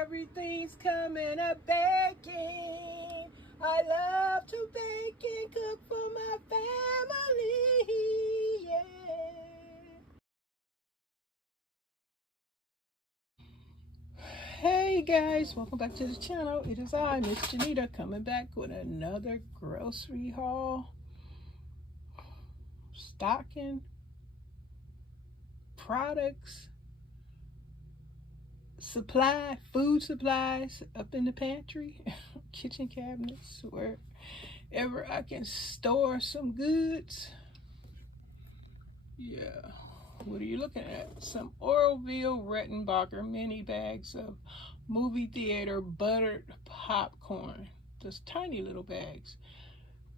Everything's coming up baking. I love to bake and cook for my family. Yeah. Hey guys, welcome back to the channel. It is I, Miss Janita, coming back with another grocery haul. Stocking products, food supplies up in the pantry, kitchen cabinets, wherever I can store some goods. Yeah, what are you looking at? Some Orville Rettenbacher mini bags of movie theater buttered popcorn. Those tiny little bags.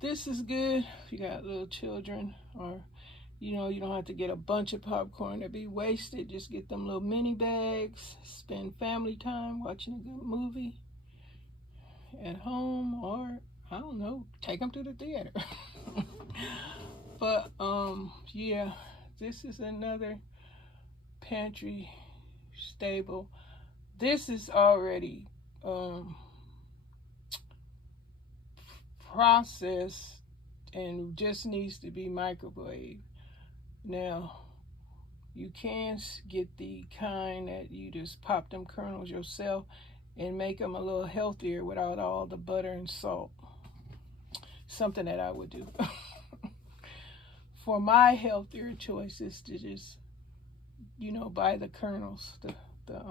This is good if you got little children, or you don't have to get a bunch of popcorn to be wasted. Just get them little mini bags, spend family time watching a good movie at home, or I don't know, take them to the theater. But yeah, this is another pantry staple. This is already processed and just needs to be microwaved. Now, you can get the kind that you just pop them kernels yourself and make them a little healthier without all the butter and salt. Something that I would do. For my healthier choice is to just, buy the kernels, the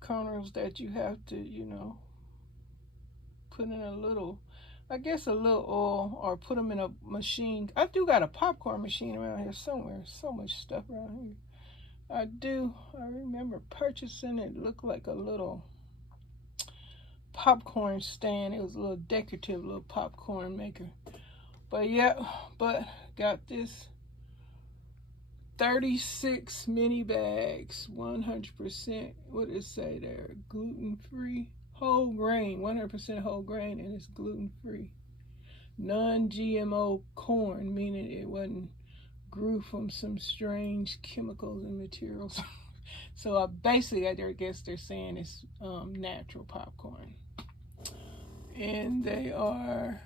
kernels that you have to, put in a little oil, or put them in a machine. I do got a popcorn machine around here somewhere. So much stuff around here. I remember purchasing it. It looked like a little popcorn stand. It was a little decorative little popcorn maker. But yeah, got this 36 mini bags, 100%, what does it say there? Gluten-free, whole grain, 100% whole grain, and it's gluten-free. Non-GMO corn, meaning it wasn't grew from some strange chemicals and materials. So basically, I guess they're saying it's natural popcorn. And they are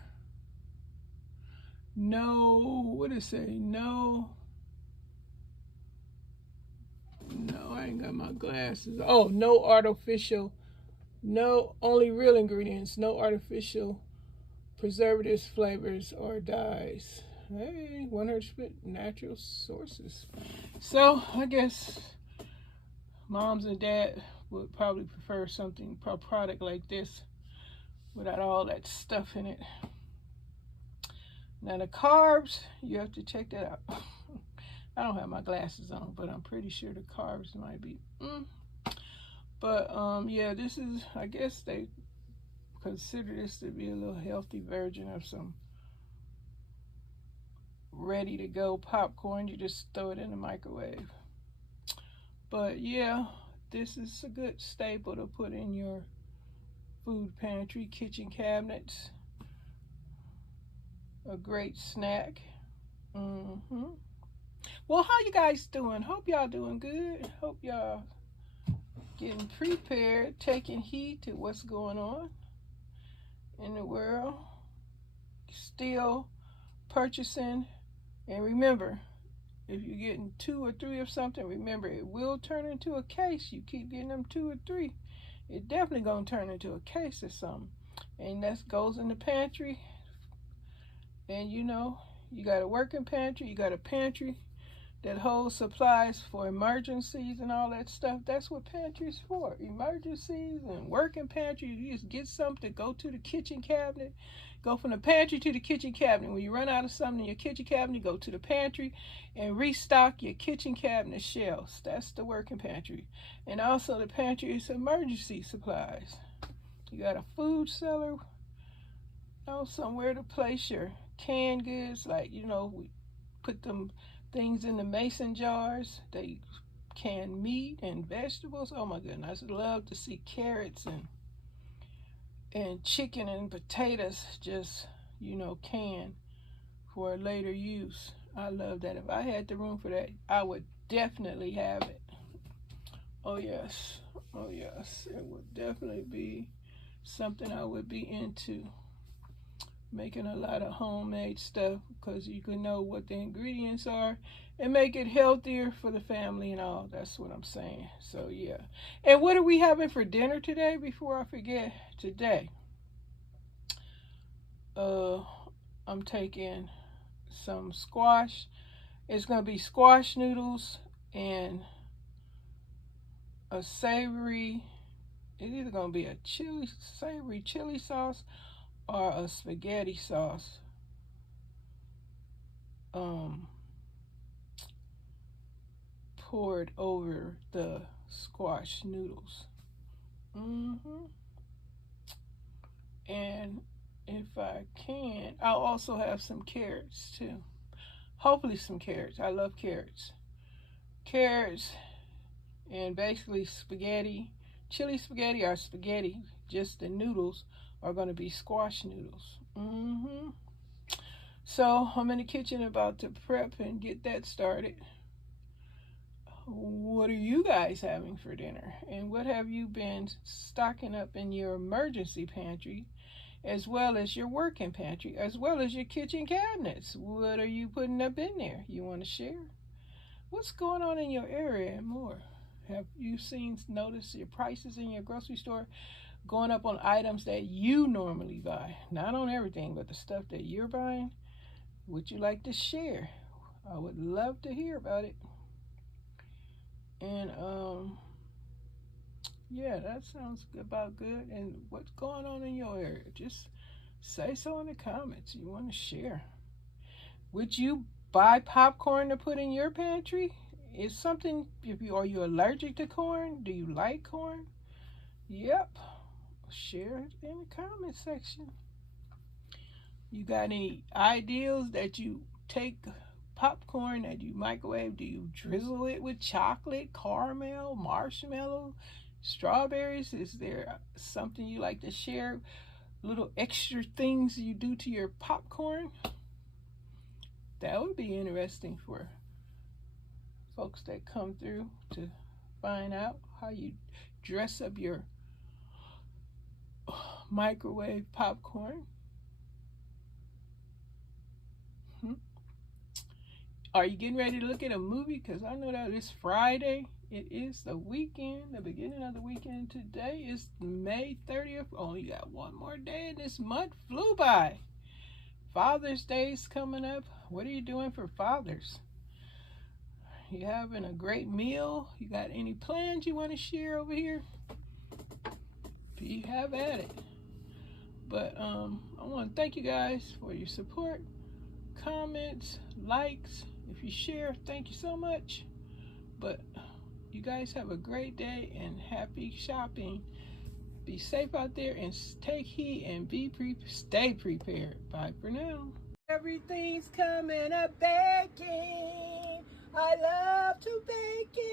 what does it say? No, I ain't got my glasses. Oh, only real ingredients, no artificial preservatives, flavors, or dyes. Hey, 100% natural sources. So I guess moms and dad would probably prefer a product like this without all that stuff in it. Now the carbs, you have to check that out. I don't have my glasses on, but I'm pretty sure the carbs might be. But yeah, this is, I guess they consider this to be a little healthy version of some ready to go popcorn. You just throw it in the microwave. But yeah, this is a good staple to put in your food pantry, kitchen cabinets. A great snack. Well, how you guys doing? Hope y'all doing good. Hope y'all getting prepared, taking heed to what's going on in the world. Still purchasing. And remember, if you're getting 2 or 3 of something, remember it will turn into a case. You keep getting them 2 or 3, it definitely gonna turn into a case or something. And that goes in the pantry. And you got a working pantry, you got a pantry that holds supplies for emergencies and all that stuff. That's what pantry's for. Emergencies and working pantry. You just get something, go to the kitchen cabinet, go from the pantry to the kitchen cabinet. When you run out of something in your kitchen cabinet, go to the pantry and restock your kitchen cabinet shelves. That's the working pantry. And also the pantry is emergency supplies. You got a food cellar, somewhere to place your canned goods, like we put them things in the mason jars. They can meat and vegetables. Oh my goodness, I love to see carrots and chicken and potatoes just canned for later use. I love that. If I had the room for that, I would definitely have it. Oh yes. Oh yes, it would definitely be something I would be into. Making a lot of homemade stuff because you can know what the ingredients are and make it healthier for the family and all. That's what I'm saying. So yeah. And what are we having for dinner today before I forget? Today, I'm taking some squash. It's gonna be squash noodles and a savory. It's either gonna be a savory chili sauce or a spaghetti sauce. Poured over the squash noodles. And if I can, I'll also have some carrots too. Hopefully some carrots. I love carrots. Carrots and basically spaghetti. Chili spaghetti or spaghetti, just the noodles are going to be squash noodles. So I'm in the kitchen about to prep and get that started. What are you guys having for dinner? And what have you been stocking up in your emergency pantry, as well as your working pantry, as well as your kitchen cabinets? What are you putting up in there? You want to share? What's going on in your area and more? Have you noticed your prices in your grocery store going up on items that you normally buy? Not on everything, but the stuff that you're buying. Would you like to share? I would love to hear about it. And yeah, that sounds about good. And what's going on in your area? Just say so in the comments. You want to share? Would you buy popcorn to put in your pantry? Is something, are you allergic to corn? Do you like corn? Yep. Share it in the comment section. You got any ideas that you take popcorn that you microwave? Do you drizzle it with chocolate, caramel, marshmallow, strawberries? Is there something you like to share? Little extra things you do to your popcorn? That would be interesting for folks that come through to find out how you dress up your microwave popcorn. Are you getting ready to look at a movie? Because I know that it's Friday. It is the weekend, the beginning of the weekend. Today is May 30th. Only got one more day and this month flew by. Father's Day is coming up. What are you doing for Fathers? You having a great meal? You got any plans you want to share over here? You have at it. But I want to thank you guys for your support, comments, likes. If you share, thank you so much. But you guys have a great day and happy shopping. Be safe out there and take heed and stay prepared. Bye for now. Everything's coming up baking. I love to bake it.